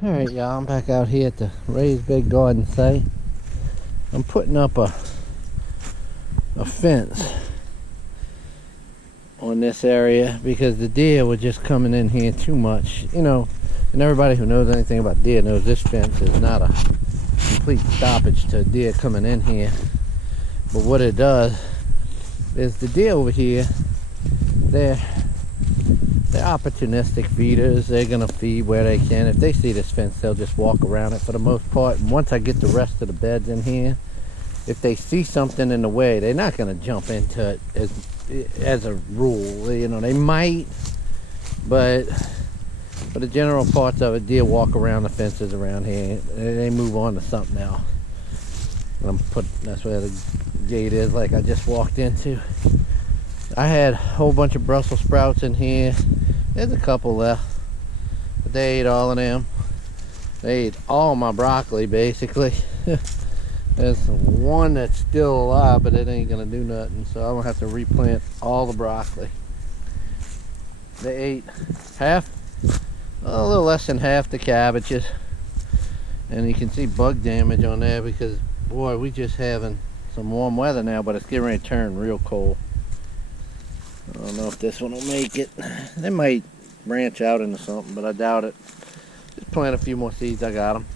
Alright y'all, I'm back out here at the raised bed garden site. I'm putting up a fence on this area because the deer were just coming in here too much. You know, and everybody who knows anything about deer knows this fence is not a complete stoppage to deer coming in here. But what it does is the deer over here, they're opportunistic feeders. They're gonna feed where they can. If they see this fence, they'll just walk around it for the most part. And once I get the rest of the beds in here, if they see something in the way, they're not gonna jump into it as a rule. You know, they might, but for the general parts of it, deer walk around the fences around here. They move on to something else. And that's where the gate is, like I just walked into. I had a whole bunch of Brussels sprouts in here. There's a couple left, but they ate all of them. They ate all my broccoli, basically. There's one that's still alive, but it ain't gonna do nothing, so I'm gonna have to replant all the broccoli. They ate half, a little less than half the cabbages, and you can see bug damage on there because, boy, we just having some warm weather now, but it's getting ready to turn real cold. I don't know if this one will make it. They might branch out into something, but I doubt it. Just plant a few more seeds. I got them.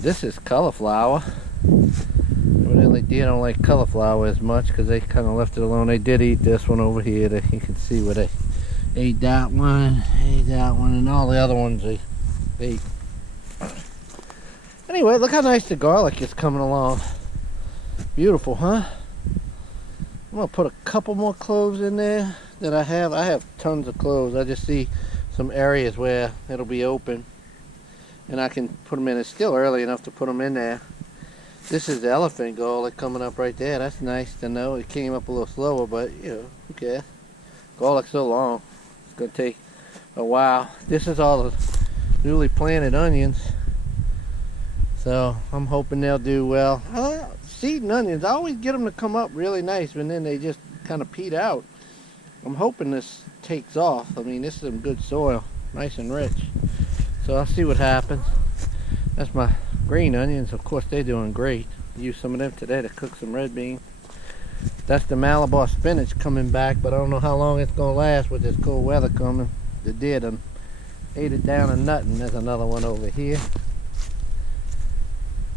This is cauliflower. Evidently, deer don't like cauliflower as much because they kind of left it alone. They did eat this one over here. You can see where they ate that one, and all the other ones they ate. Anyway, look how nice the garlic is coming along. Beautiful, huh? I'm gonna put a couple more cloves in there that I have. I have tons of cloves. I just see some areas where it'll be open and I can put them in. It's still early enough to put them in there. This is the elephant garlic coming up right there. That's nice to know. It came up a little slower, but you know, who cares? Garlic's so long, it's gonna take a while. This is all the newly planted onions, so I'm hoping they'll do well. Seeding onions, I always get them to come up really nice, and then they just kind of peat out. I'm hoping this takes off. I mean, this is some good soil, nice and rich. So I'll see what happens. That's my green onions. Of course, they're doing great. Use some of them today to cook some red beans. That's the Malabar spinach coming back, but I don't know how long it's gonna last with this cold weather coming. The deer done ate it down and nothing. There's another one over here.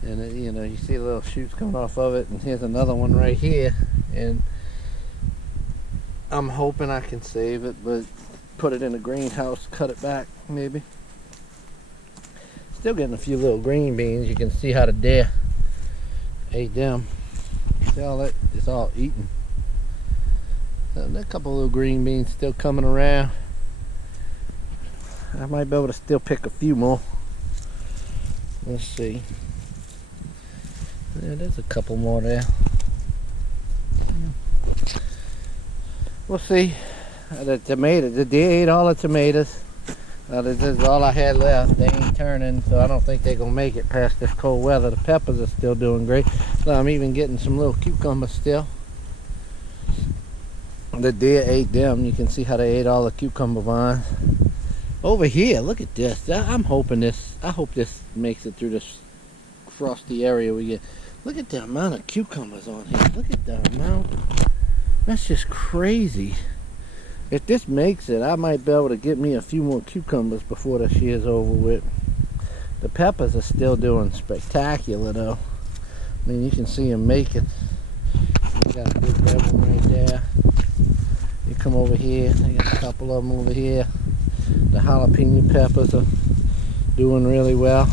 And it, you know, you see the little shoots coming off of it, and here's another one right here, and I'm hoping I can save it, but put it in a greenhouse, cut it back maybe. Still getting a few little green beans. You can see how the deer ate them. See all that? It's all eaten. So a couple little green beans still coming around. I might be able to still pick a few more. Let's see. Yeah, there's a couple more there. We'll see. The tomatoes, the deer ate all the tomatoes. This is all I had left. They ain't turning, so I don't think they're gonna make it past this cold weather. The peppers are still doing great. So I'm even getting some little cucumbers still. The deer ate them. You can see how they ate all the cucumber vines. Over here, look at this. I'm hoping this. I hope this makes it through this frosty area we get. Look at the amount of cucumbers on here. Look at the amount. That's just crazy. If this makes it, I might be able to get me a few more cucumbers before this year's over with. The peppers are still doing spectacular though. I mean, you can see them making. You got a big red one right there. You come over here, I got a couple of them over here. The jalapeno peppers are doing really well.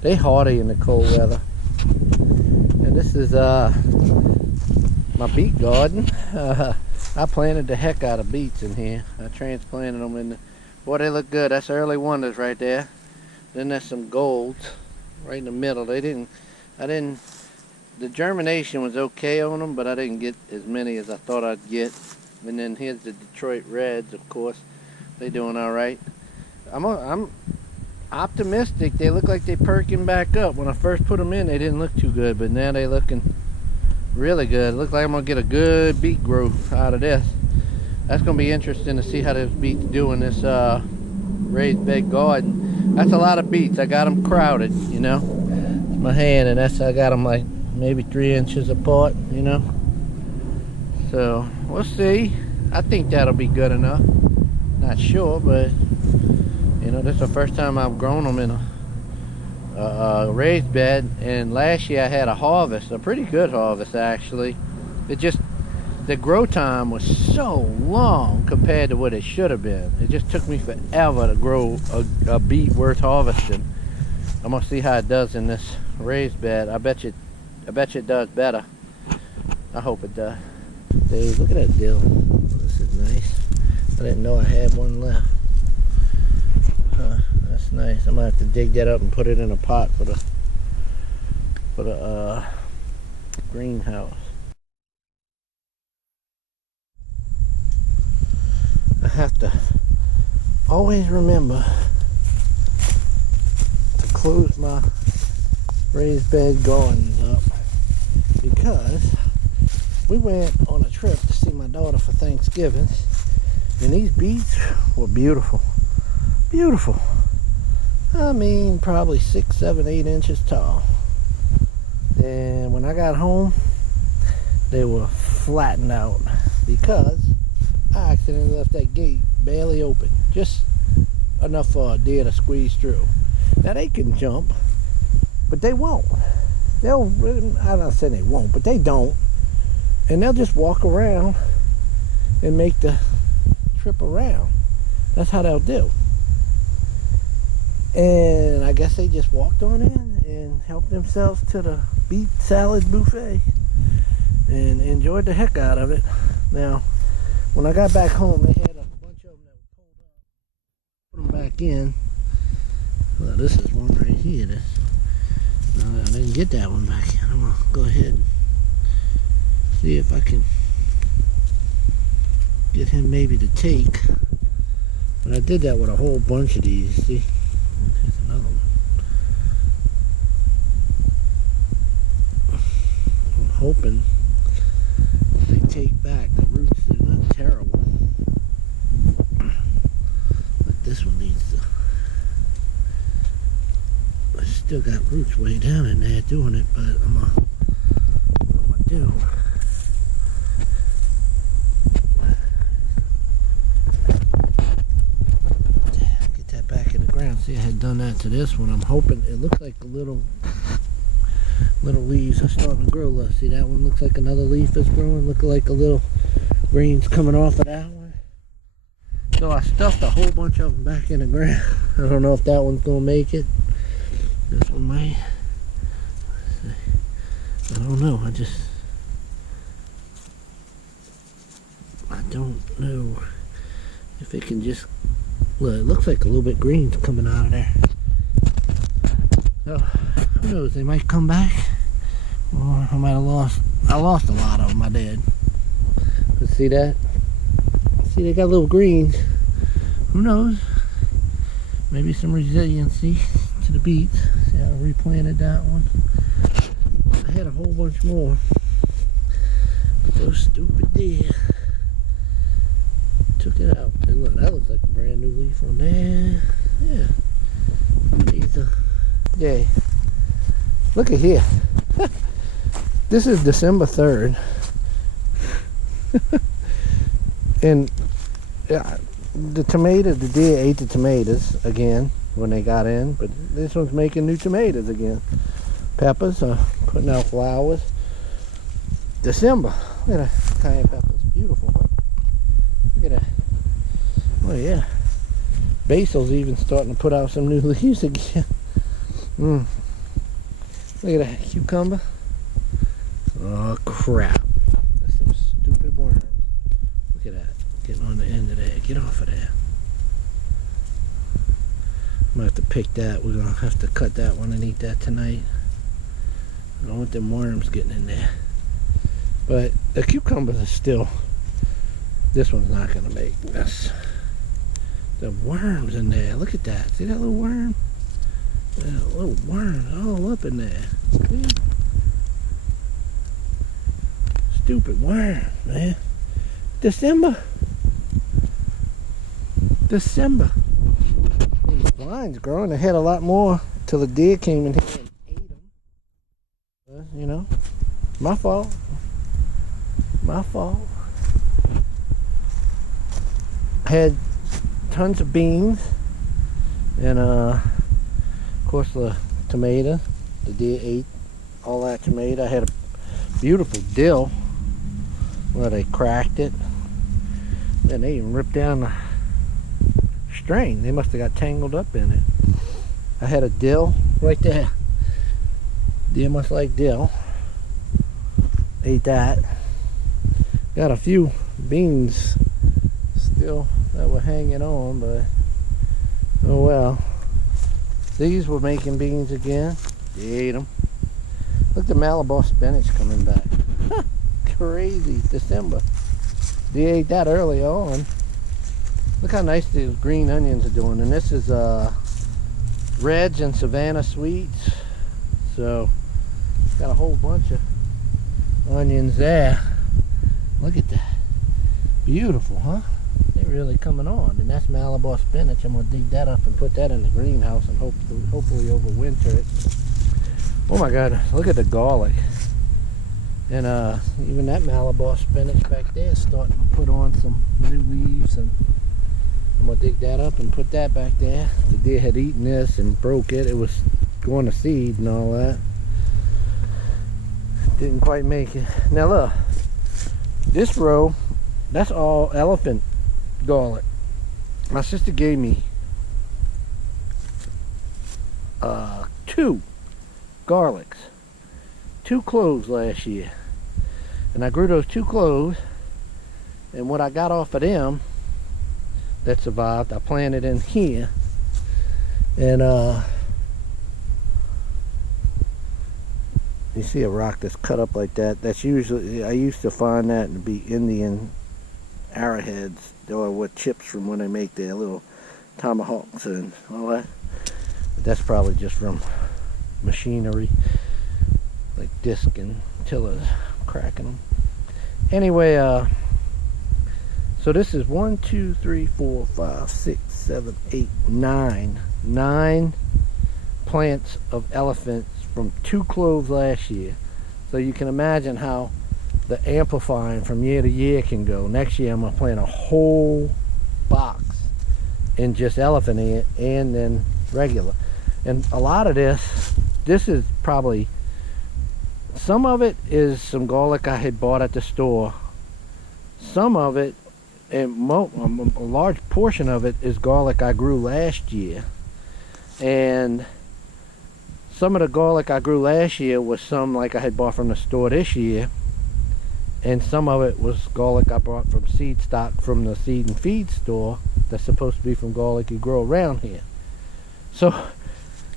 They hardy in the cold weather. And this is my beet garden. I planted the heck out of beets in here. I transplanted them in. Boy, they look good. That's early wonders right there. Then there's some golds right in the middle. The germination was okay on them, but I didn't get as many as I thought I'd get. And then here's the Detroit Reds, of course. They doing all right. I'm optimistic. They look like they're perking back up. When I first put them in, they didn't look too good, but now they're looking really good. Looks like I'm gonna get a good beet growth out of this. That's gonna be interesting to see how this beet's doing this raised bed garden. That's a lot of beets. I got them crowded, you know. It's my hand, and that's, I got them like maybe 3 inches apart, you know. So we'll see. I think that'll be good enough. Not sure, but you know, this is the first time I've grown them in a raised bed. And last year I had a harvest, a pretty good harvest actually. It just, the grow time was so long compared to what it should have been. It just took me forever to grow a beet worth harvesting. I'm gonna see how it does in this raised bed. I bet you it does better. I hope it does. Dave, look at that dill. This is nice. I didn't know I had one left. That's nice. I'm gonna have to dig that up and put it in a pot for the greenhouse. I have to always remember to close my raised bed gardens up, because we went on a trip to see my daughter for Thanksgiving, and these beets were beautiful. Beautiful. I mean, probably 6, 7, 8 inches tall. And when I got home, they were flattened out because I accidentally left that gate barely open. Just enough for a deer to squeeze through. Now they can jump, but they won't. I'm not saying they won't, but they don't. And they'll just walk around and make the trip around. That's how they'll do. And I guess they just walked on in and helped themselves to the beet salad buffet and enjoyed the heck out of it. Now, when I got back home, they had a bunch of them that were pulled up. Put them back in. Well, this is one right here. I didn't get that one back in. I'm going to go ahead and see if I can get him maybe to take. But I did that with a whole bunch of these. See? There's another one. I'm hoping they take back. The roots, they're not terrible. But this one needs to. I still got roots way down in there doing it, but what I'm gonna do. Get that back in the ground. See, I had done that to this one. I'm hoping it looks like the little leaves are starting to grow. Look, see, that one looks like another leaf is growing. Look like a little green's coming off of that one. So I stuffed a whole bunch of them back in the ground. I don't know if that one's gonna make it. This one might. I don't know. I don't know if it can just. Well, it looks like a little bit green's coming out of there. So who knows? They might come back, or I might have lost. I lost a lot of them. I did. But see that? See, they got little greens. Who knows? Maybe some resiliency to the beets. See, I replanted that one. I had a whole bunch more, but those stupid deer took it out. And look, that looks like a brand new leaf on there. Yeah. These are. Yeah. Look at here. This is December 3rd. And the deer ate the tomatoes again when they got in, but this one's making new tomatoes again. Peppers are putting out flowers. December. Look at that cayenne peppers. Beautiful, huh? Look at that. Oh yeah. Basil's even starting to put out some new leaves again. Look at that cucumber. Oh crap. That's some stupid worms. Look at that. Getting on the end of that. Get off of that. I'm gonna have to pick that. We're gonna have to cut that one and eat that tonight. I don't want them worms getting in there. But the cucumbers are still. This one's not gonna make this. The worms in there. Look at that. See that little worm? That little worm all up in there. See? Stupid worm, man. December. vines growing. They had a lot more till the deer came in here and ate them. You know, my fault. My fault. Had tons of beans and of course the tomato. The deer ate all that tomato. I had a beautiful dill where they cracked it. Then they even ripped down the string. They must have got tangled up in it. I had a dill right there. Deer must like dill. Ate that. Got a few beans still that were hanging on, but oh well. These were making beans again. They ate them. Look at the Malabar spinach coming back. Crazy. December. They ate that early on. Look how nice these green onions are doing. And this is Reds and Savannah Sweets. So got a whole bunch of onions there. Look at that. Beautiful, huh? They're really coming on. And that's Malabar spinach. I'm gonna dig that up and put that in the greenhouse and hopefully overwinter it. Oh my god, look at the garlic. And even that Malabar spinach back there is starting to put on some new leaves, and I'm gonna dig that up and put that back there. The deer had eaten this and broke it. It was going to seed and all that. Didn't quite make it. Now look, this row, that's all elephant garlic. My sister gave me 2 garlics, 2 cloves last year, and I grew those 2 cloves, and what I got off of them that survived, I planted in here. And you see a rock that's cut up like that. That's usually, I used to find that to be Indian arrowheads, or what chips from when they make their little tomahawks and all that. But that's probably just from machinery, like disc and tillers cracking them. Anyway, so this is 1, 2, 3, 4, 5, 6, 7, 8, 9 plants of elephants from 2 cloves last year. So you can imagine how the amplifying from year to year can go. Next year I'm gonna plant a whole box in just elephant and then regular. And a lot of this is probably, some of it is some garlic I had bought at the store. Some of it, and a large portion of it, is garlic I grew last year. And some of the garlic I grew last year was some like I had bought from the store this year. And some of it was garlic I bought from seed stock from the seed and feed store that's supposed to be from garlic you grow around here. So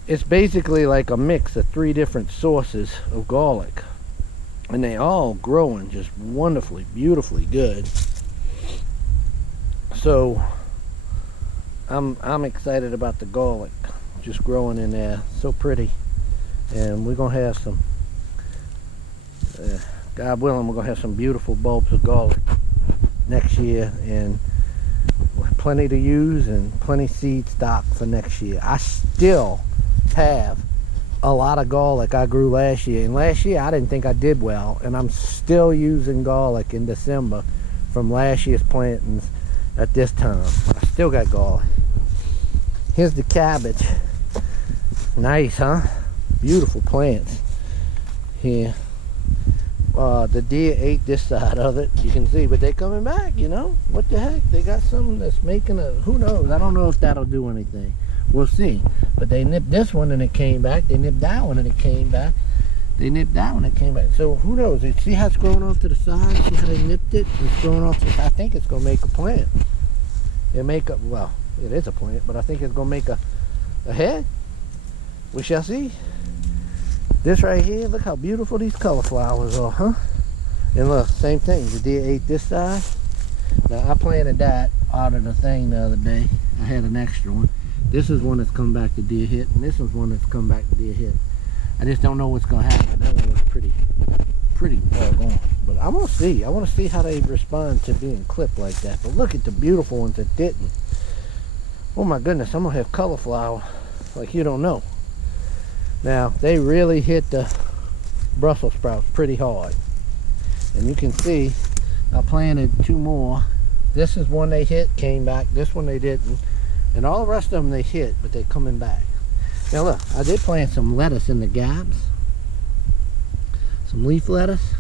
it's basically like a mix of 3 different sources of garlic, and they all growing just wonderfully, beautifully good. So I'm excited about the garlic just growing in there, so pretty. And we're gonna have some, God willing, we're gonna have some beautiful bulbs of garlic next year, and plenty to use and plenty seed stock for next year. I still have a lot of garlic I grew last year, and last year I didn't think I did well, and I'm still using garlic in December from last year's plantings at this time. I still got garlic. Here's the cabbage. Nice, huh? Beautiful plants here. The deer ate this side of it, you can see, but they coming back, you know. What the heck? They got something that's making a, who knows? I don't know if that'll do anything. We'll see. But they nipped this one and it came back. They nipped that one and it came back. They nipped that one and it came back. So who knows? See how it's growing off to the side? See how they nipped it? It's growing off to the side. I think it's going to make a plant. It'll make a, well, it is a plant, but I think it's going to make a head. We shall see. This right here, look how beautiful these cauliflowers are, huh? And look, same thing. The deer ate this side. Now, I planted that out of the thing the other day. I had an extra one. This is one that's come back to deer hit, and this is one that's come back to deer hit. I just don't know what's going to happen. That one looks pretty doggone. But I'm going to see. I want to see how they respond to being clipped like that. But look at the beautiful ones that didn't. Oh my goodness, I'm gonna have cauliflower like you don't know. Now, they really hit the Brussels sprouts pretty hard. And you can see, I planted 2 more. This is one they hit, came back. This one they didn't. And all the rest of them they hit, but they're coming back. Now look, I did plant some lettuce in the gaps. Some leaf lettuce.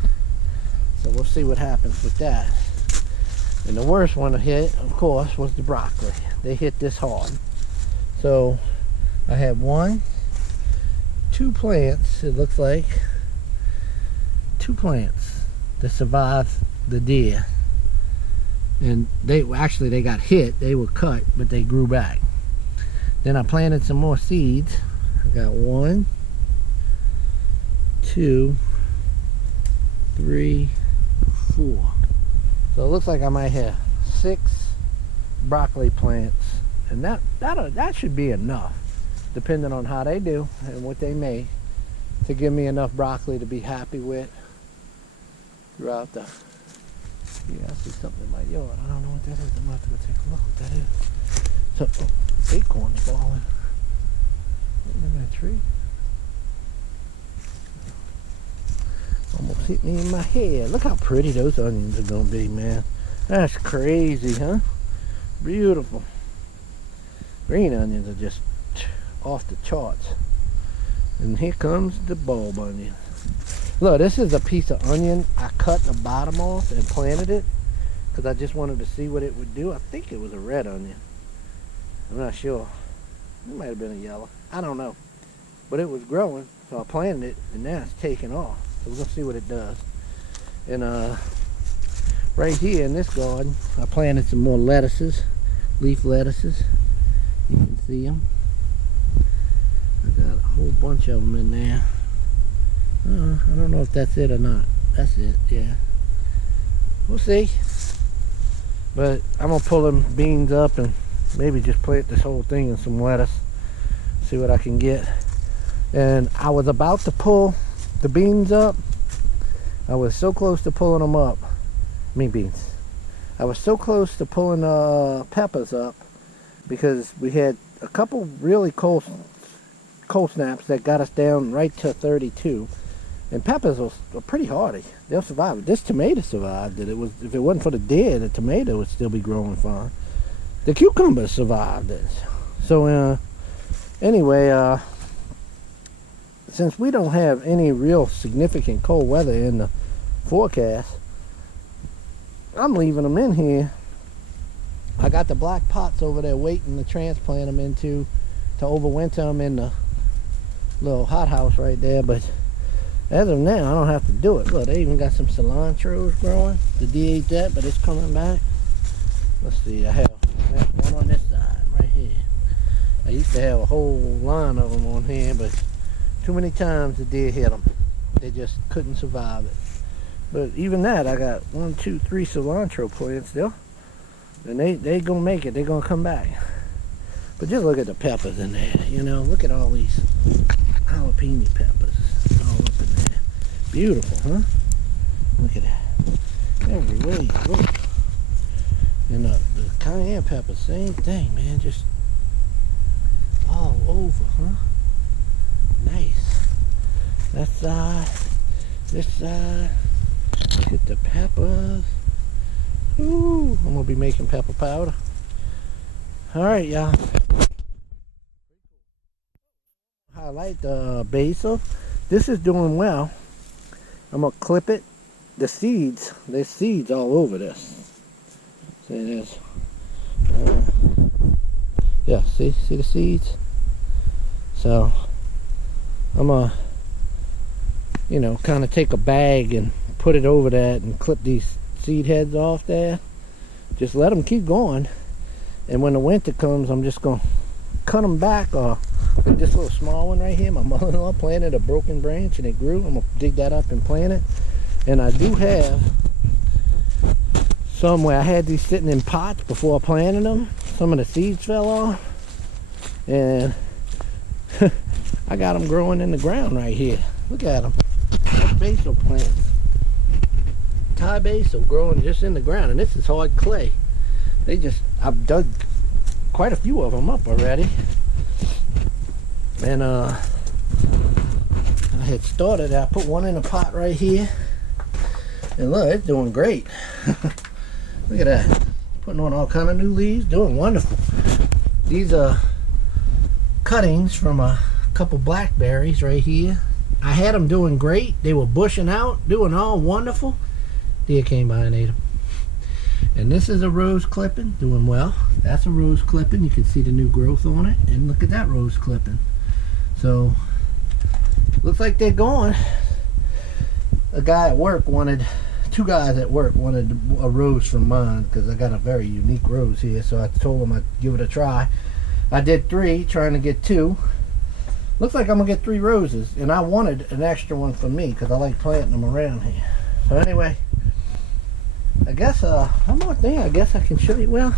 So we'll see what happens with that. And the worst one to hit, of course, was the broccoli. They hit this hard. So I had 2 plants, it looks like. 2 plants that survived the deer. And they got hit, they were cut, but they grew back. Then I planted some more seeds. I got 1, 2, 3, 4. So it looks like I might have 6 broccoli plants, and that should be enough, depending on how they do and what they make, to give me enough broccoli to be happy with throughout the. Yeah, I see something in my yard. I don't know what that is. I'm about to go take a look what that is. So, acorns falling. In that tree. Almost hit me in my head. Look how pretty those onions are gonna be, man. That's crazy, huh? Beautiful. Green onions are just off the charts. And here comes the bulb onion. Look, this is a piece of onion. I cut the bottom off and planted it because I just wanted to see what it would do. I think it was a red onion. I'm not sure. It might have been a yellow. I don't know. But it was growing, so I planted it, and now it's taking off. So we're going to see what it does. And right here in this garden, I planted some more lettuces, leaf lettuces. You can see them. I got a whole bunch of them in there. I don't know if that's it or not. That's it, yeah. We'll see. But I'm going to pull them beans up and maybe just plant this whole thing in some lettuce. See what I can get. And I was about to pull the beans up. I was so close to pulling them up. I mean beans. I was so close to pulling peppers up because we had a couple really cold snaps that got us down right to 32. And peppers are pretty hardy. They'll survive. This tomato survived it. If it wasn't for the deer, the tomato would still be growing fine. The cucumbers survived it. So anyway, since we don't have any real significant cold weather in the forecast, I'm leaving them in here. I got the black pots over there waiting to transplant them into, to overwinter them in the little hothouse right there. But as of now, I don't have to do it. Look, they even got some cilantros growing. The deer ate that, but it's coming back. Let's see, I have one on this side, right here. I used to have a whole line of them on here, but too many times the deer hit them. They just couldn't survive it. But even that, I got 1, 2, 3 cilantro plants still. And they gonna make it. They're gonna come back. But just look at the peppers in there. You know, look at all these jalapeno peppers all up in there. Beautiful, huh? Look at that. Every way you look. And the cayenne pepper, same thing, man. Just all over, huh? Nice. That side, this side. Look at the peppers. Ooh, I'm gonna be making pepper powder. Alright, y'all. Highlight the basil. This is doing well. I'm gonna clip it. The seeds, there's seeds all over this. See this? Yeah, see the seeds? So I'm gonna, you know, kind of take a bag and put it over that and clip these seed heads off there. Just let them keep going. And when the winter comes, I'm just gonna cut them back. Like this little small one right here, my mother-in-law planted a broken branch and it grew. I'm gonna dig that up and plant it. And I do have some where I had these sitting in pots before I planted them. Some of the seeds fell off, and I got them growing in the ground right here. Look at them. That's basil plants. Thai basil growing just in the ground, and this is hard clay. I've dug quite a few of them up already. And I had started, I put one in a pot right here. And look, it's doing great. Look at that. Putting on all kind of new leaves, doing wonderful. These are cuttings from a couple blackberries right here. I had them doing great. They were bushing out, doing all wonderful. Deer came by and ate them. And this is a rose clipping, doing well. That's a rose clipping. You can see the new growth on it. And look at that rose clipping. So, looks like they're going. A guy at work wanted, two guys at work wanted a rose from mine because I got a very unique rose here. So I told them I'd give it a try. I did 3, trying to get 2. Looks like I'm gonna get 3 roses, and I wanted an extra one for me because I like planting them around here. So anyway, I guess one more thing I guess I can show you. Well,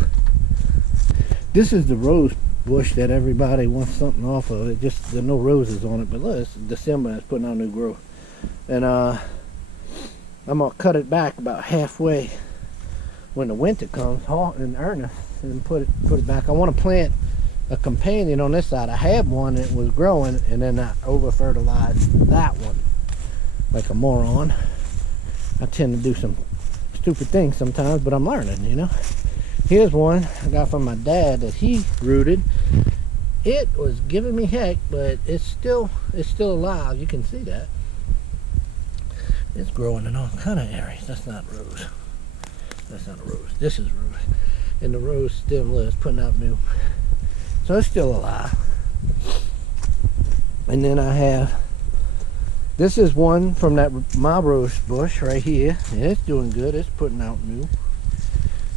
this is the rose bush that everybody wants something off of. It just, there are no roses on it, but look, it's December and it's putting out new growth. And I'm gonna cut it back about halfway when the winter comes, in earnest, and put it back. I want to plant a companion on this side. I had one that was growing, and then I over fertilized that one like a moron. I tend to do some stupid things sometimes, but I'm learning, you know. Here's one I got from my dad that he rooted. It was giving me heck, but it's still alive. You can see that. It's growing in all kind of areas. That's not rose. That's not a rose. This is rose. And the rose stem is putting out new. So it's still alive. And then I have, this is one from my rose bush right here. And it's doing good. It's putting out new.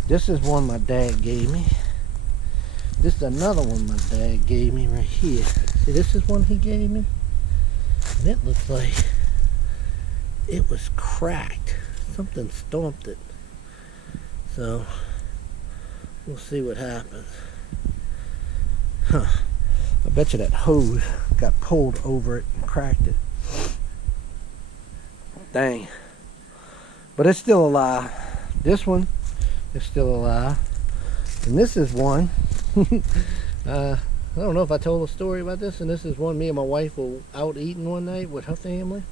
This is one my dad gave me. This is another one my dad gave me right here. See, this is one he gave me. And it looks like it was cracked. Something stomped it. So we'll see what happens. Huh. I bet you that hose got pulled over it and cracked it. Dang. But it's still alive. This one is still alive. And this is one. I don't know if I told a story about this. And this is one me and my wife were out eating one night with her family.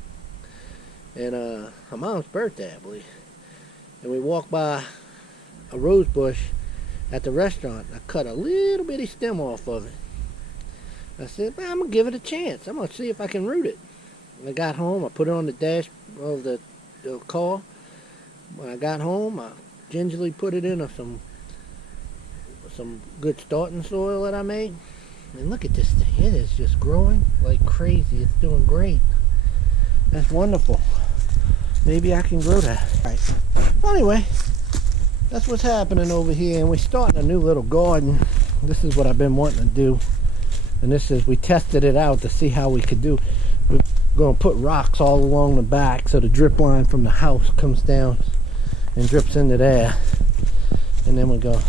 And her mom's birthday, I believe. And we walked by a rose bush at the restaurant. I cut a little bitty stem off of it. I said, well, I'm going to give it a chance. I'm going to see if I can root it. When I got home, I put it on the dash of the car. When I got home, I gingerly put it in some good starting soil that I made. And look at this thing. It is just growing like crazy. It's doing great. That's wonderful. Maybe I can grow that. All right. Well, anyway, that's what's happening over here. And we're starting a new little garden. This is what I've been wanting to do. And this is, we tested it out to see how we could do. We're going to put rocks all along the back so the drip line from the house comes down and drips into there. And then we're going to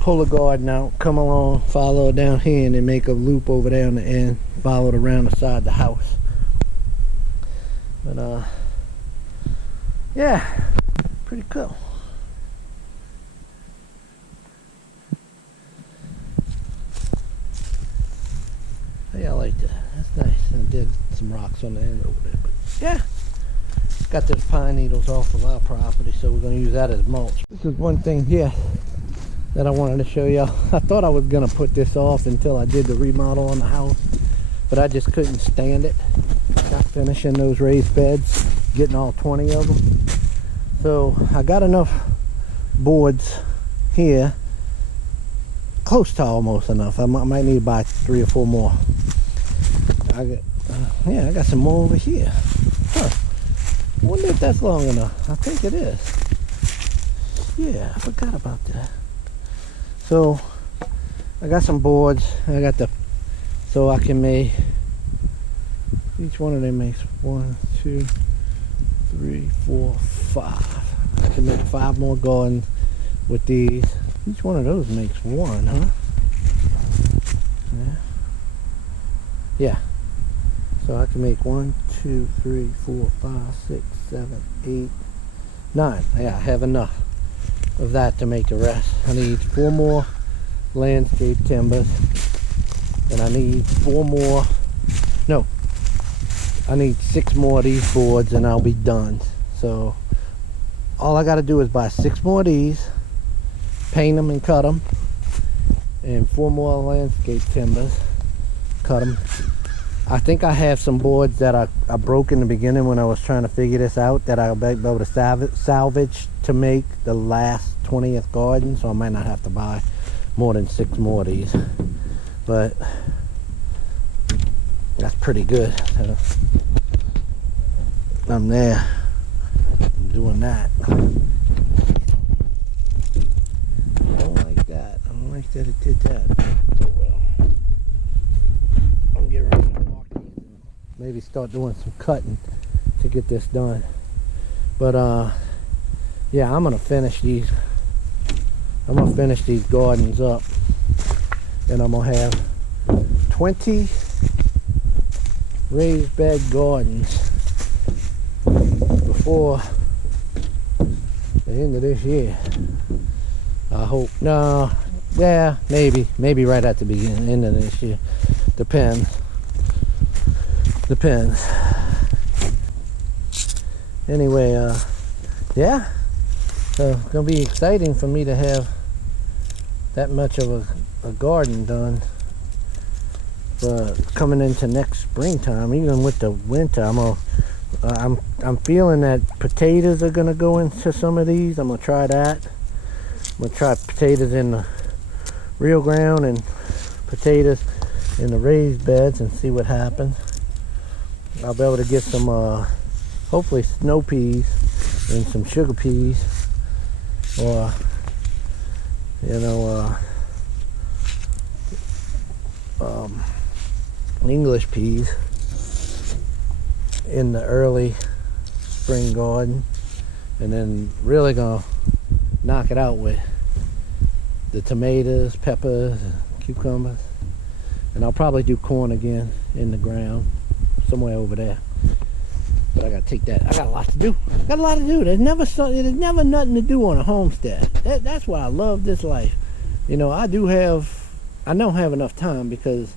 pull the garden out, come along, follow it down here, and then make a loop over there on the end, follow it around the side of the house. But yeah, pretty cool. Yeah, I like that. That's nice. And I did some rocks on the end over there. But yeah, got those pine needles off of our property, so we're going to use that as mulch. This is one thing here that I wanted to show y'all. I thought I was going to put this off until I did the remodel on the house, but I just couldn't stand it. Got finishing those raised beds, getting all 20 of them. So I got enough boards here, close to almost enough. I might need to buy 3 or 4 more. I got some more over here. Huh. I wonder if that's long enough. I think it is. Yeah, I forgot about that. So I got some boards. I got so I can make, each one of them makes 1, 2, 3, 4, 5. I can make 5 more gardens with these. Each one of those makes 1, huh? Yeah. So I can make 1, 2, 3, 4, 5, 6, 7, 8, 9. Yeah, I have enough of that to make the rest. I need 4 more landscape timbers, and I need 4 more. No, I need 6 more of these boards and I'll be done. So all I got to do is buy 6 more of these, paint them and cut them, and 4 more landscape timbers, cut them. I think I have some boards that I broke in the beginning when I was trying to figure this out that I'll be able to salvage to make the last 20th garden, so I might not have to buy more than 6 more of these, but that's pretty good. So I'm there. I'm doing that. I don't like that. I don't like that it did that. Oh well. I'm getting ready to walk these and maybe start doing some cutting to get this done. But yeah, I'm gonna finish these. I'm gonna finish these gardens up, and I'm gonna have 20 raised bed gardens before the end of this year. I hope. No, yeah, maybe right at the beginning, end of this year. Depends. Anyway, yeah. So it's gonna be exciting for me to have that much of a garden done. But coming into next springtime, even with the winter, I'm feeling that potatoes are gonna go into some of these. I'm gonna try that. I'm gonna try potatoes in the real ground and potatoes in the raised beds and see what happens. I'll be able to get some hopefully snow peas and some sugar peas, or you know, English peas in the early spring garden, and then really gonna knock it out with the tomatoes, peppers, and cucumbers, and I'll probably do corn again in the ground somewhere over there. But I gotta take that. I got a lot to do. There's never nothing to do on a homestead. That's why I love this life. You know, I don't have enough time because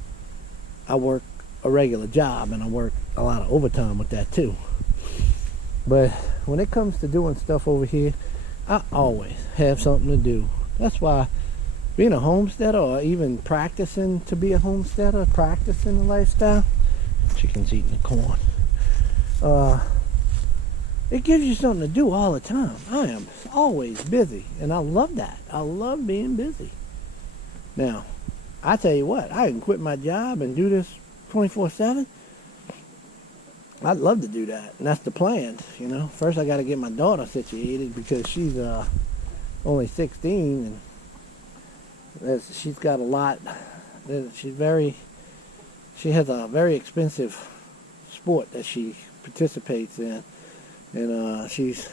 I work a regular job and I work a lot of overtime with that too. But when it comes to doing stuff over here, I always have something to do. That's why being a homesteader, or even practicing to be a homesteader, practicing the lifestyle, chicken's eating the corn, it gives you something to do all the time. I am always busy, and I love that. I love being busy. Now, I tell you what, I can quit my job and do this 24/7. I'd love to do that, and that's the plan. You know, first I got to get my daughter situated because she's only 16, and she's got a lot. She has a very expensive sport that she participates in, and she's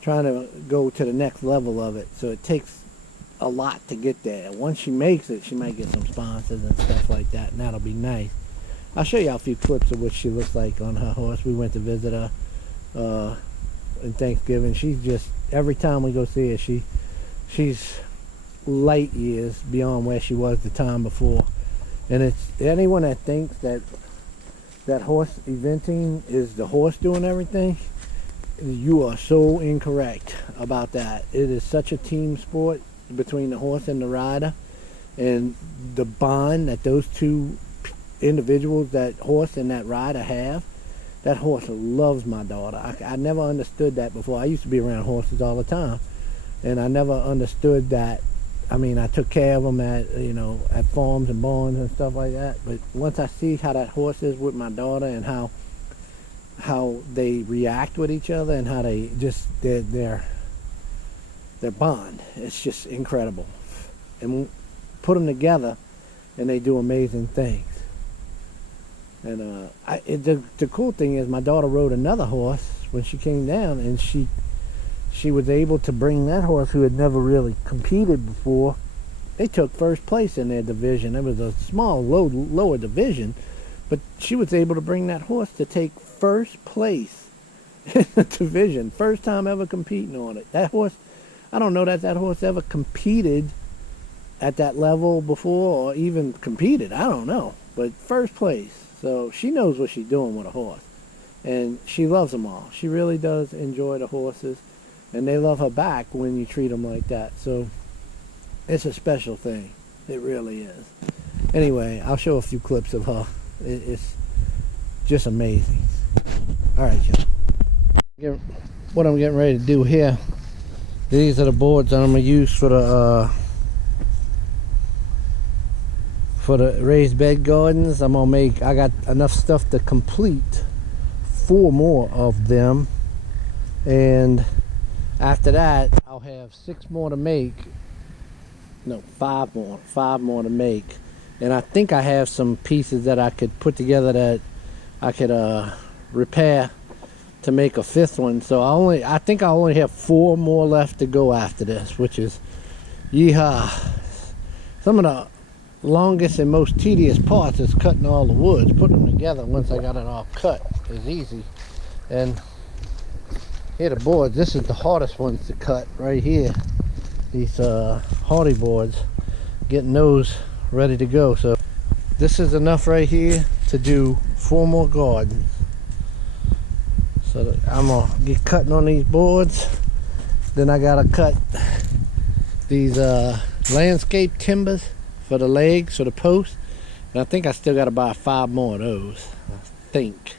trying to go to the next level of it. So it takes a lot to get there. Once she makes it, she might get some sponsors and stuff like that, and that'll be nice. I'll show you a few clips of what she looks like on her horse. We went to visit her in Thanksgiving. She's just, every time we go see her, she's light years beyond where she was the time before. And it's anyone that thinks that horse eventing is the horse doing everything, you are so incorrect about that. It is such a team sport between the horse and the rider, and the bond that those two individuals, that horse and that rider, have. That horse loves my daughter. I never understood that before. I used to be around horses all the time, and I never understood that. I mean, I took care of them at farms and barns and stuff like that, but once I see how that horse is with my daughter, and how they react with each other, and how they just their bond, it's just incredible. And put them together and they do amazing things. And the cool thing is, my daughter rode another horse when she came down, and she was able to bring that horse, who had never really competed before. They took first place in their division. It was a small, lower division, but she was able to bring that horse to take first place in the division. First time ever competing on it. That horse, I don't know that horse ever competed at that level before or even competed. I don't know. But first place. So she knows what she's doing with a horse. And she loves them all. She really does enjoy the horses. And they love her back when you treat them like that. So it's a special thing. It really is. Anyway, I'll show a few clips of her. It's just amazing. Alright, y'all. What I'm getting ready to do here. These are the boards that I'm going to use for the raised bed gardens. I'm going to make, I got enough stuff to complete 4 more of them. And after that, I'll have 6 more to make. No, 5 more. 5 more to make. And I think I have some pieces that I could put together that I could repair to make a 5th one. So I think I only have 4 more left to go after this, which is yeehaw. Some of the longest and most tedious parts is cutting all the woods. Putting them together once I got it all cut is easy. And here the boards, this is the hardest ones to cut right here. These hardy boards, getting those ready to go. So this is enough right here to do 4 more gardens. So I'm gonna get cutting on these boards. Then I gotta cut these landscape timbers for the legs, for the posts. And I think I still gotta buy 5 more of those. I think.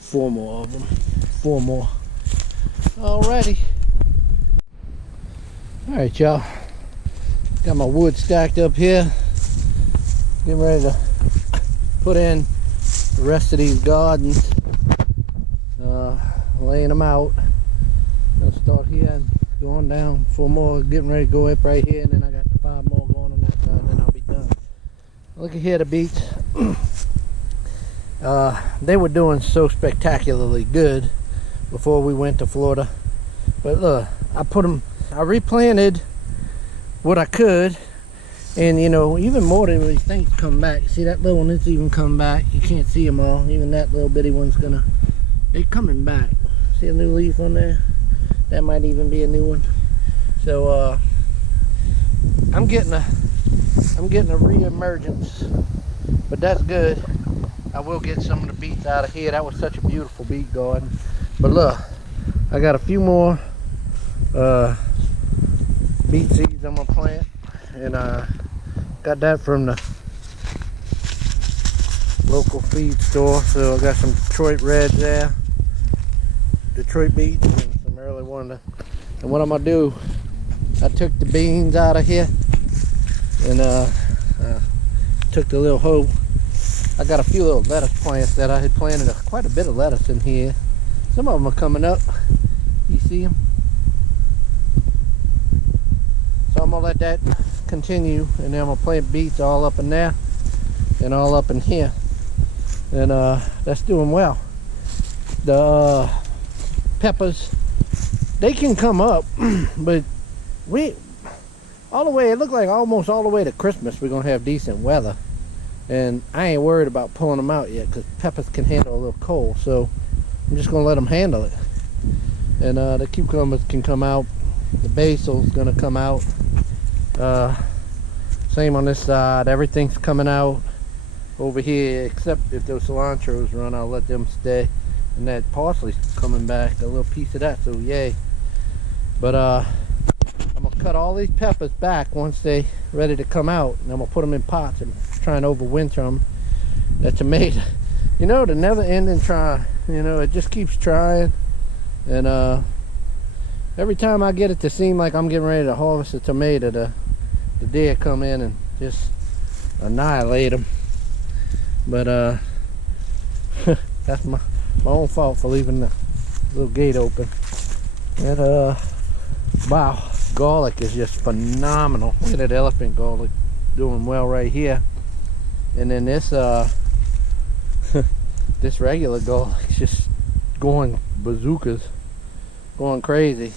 Four more of them. 4 more. Alrighty. Alright, y'all. Got my wood stacked up here. Getting ready to put in the rest of these gardens. Laying them out. Gonna start here and going down. 4 more. Getting ready to go up right here. And then I got 5 more going on that side. Then I'll be done. Look at here, the beets. They were doing so spectacularly good before we went to Florida. But look, I replanted what I could. And you know, even more than these things come back. See that little one, it's even come back. You can't see them all. Even that little bitty one's they're coming back. See a new leaf on there? That might even be a new one. So I'm getting a re-emergence. But that's good. I will get some of the beets out of here. That was such a beautiful beet garden. But look, I got a few more beet seeds I'm gonna plant. And got that from the local feed store. So I got some Detroit Reds there, Detroit beets, and some early Wonder. And what I'm gonna do, I took the beans out of here and took the little hoe. I got a few little lettuce plants that I had planted quite a bit of lettuce in here. Some of them are coming up. You see them? So I'm gonna let that continue, and then I'm gonna plant beets all up in there and all up in here. And that's doing well. The peppers, they can come up, but all the way, it looked like almost all the way to Christmas we're gonna have decent weather. And I ain't worried about pulling them out yet, because peppers can handle a little cold. So I'm just gonna let them handle it. And the cucumbers can come out. The basil's gonna come out. Same on this side. Everything's coming out over here, except if those cilantros run, I'll let them stay. And that parsley's coming back, a little piece of that, so yay. But I'm gonna cut all these peppers back once they ready to come out, and I'm gonna put them in pots and try and overwinter them. The tomato, you know, the never-ending try. You know, it just keeps trying, and every time I get it to seem like I'm getting ready to harvest a tomato, the deer come in and just annihilate them. But that's my own fault for leaving the little gate open. And wow, garlic is just phenomenal. Look at that elephant garlic doing well right here. And then this this regular garlic is just going bazookas, going crazy.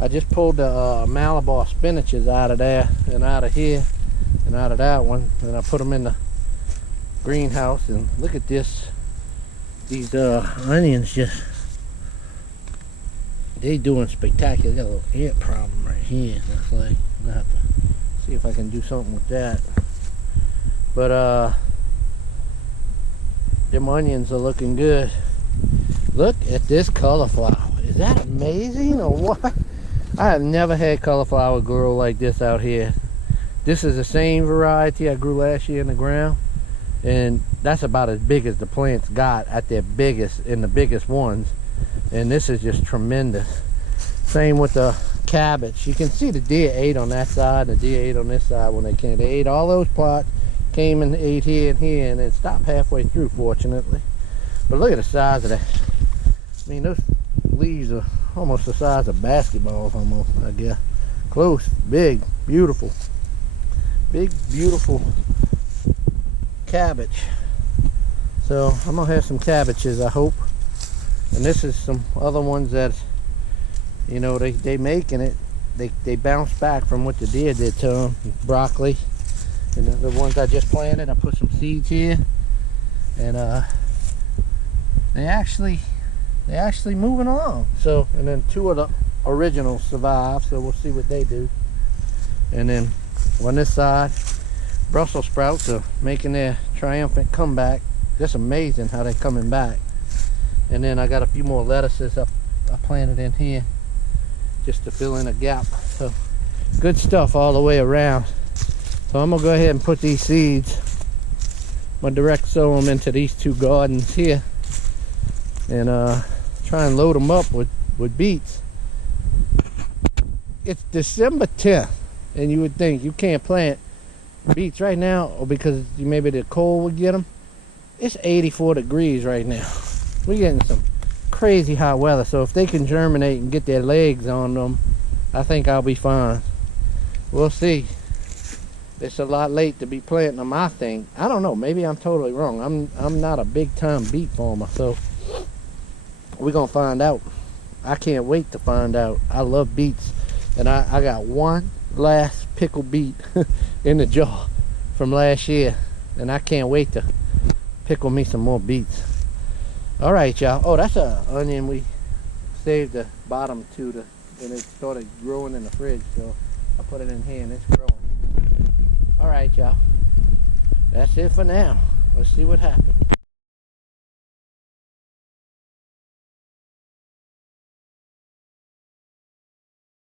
I just pulled the Malabar spinaches out of there and out of here and out of that one, and I put them in the greenhouse. And look at this, these onions just they doing spectacular. Got a little ant problem right here. Looks like I'm gonna have to see if I can do something with that. But them onions are looking good. Look at this cauliflower. Is that amazing or what? I have never had cauliflower grow like this out here. This is the same variety I grew last year in the ground, and that's about as big as the plants got at their biggest, in the biggest ones. And this is just tremendous. Same with the cabbage. You can see the deer ate on that side, the deer ate on this side when they came. They ate all those plots, came and ate here and here, and then stopped halfway through, fortunately. But look at the size of that. I mean, those leaves are almost the size of basketballs, almost, I guess. Close, big, beautiful. Big, beautiful cabbage. So I'm gonna have some cabbages, I hope. And this is some other ones that, you know, they making it. They bounce back from what the deer did to them. Broccoli, and the ones I just planted. I put some seeds here, and they actually moving along. So, and then two of the originals survive. So we'll see what they do. And then on this side, Brussels sprouts are making their triumphant comeback. Just amazing how they're coming back. And then I got a few more lettuces I planted in here just to fill in a gap. So good stuff all the way around. So I'm gonna go ahead and put these seeds, I'm gonna direct sow them into these two gardens here, and try and load them up with beets. It's December 10th, and you would think you can't plant beets right now, or because maybe the cold would get them. It's 84 degrees right now. We're getting some crazy hot weather, so if they can germinate and get their legs on them, I think I'll be fine. We'll see. It's a lot late to be planting them, I think. I don't know, maybe I'm totally wrong. I'm not a big time beet farmer, so we're gonna find out. I can't wait to find out. I love beets, and I got one last pickled beet in the jar from last year, and I can't wait to pickle me some more beets. All right, y'all. Oh, that's a onion we saved the bottom to, and it started growing in the fridge, so I put it in here and it's growing. All right, y'all. That's it for now. Let's see what happens.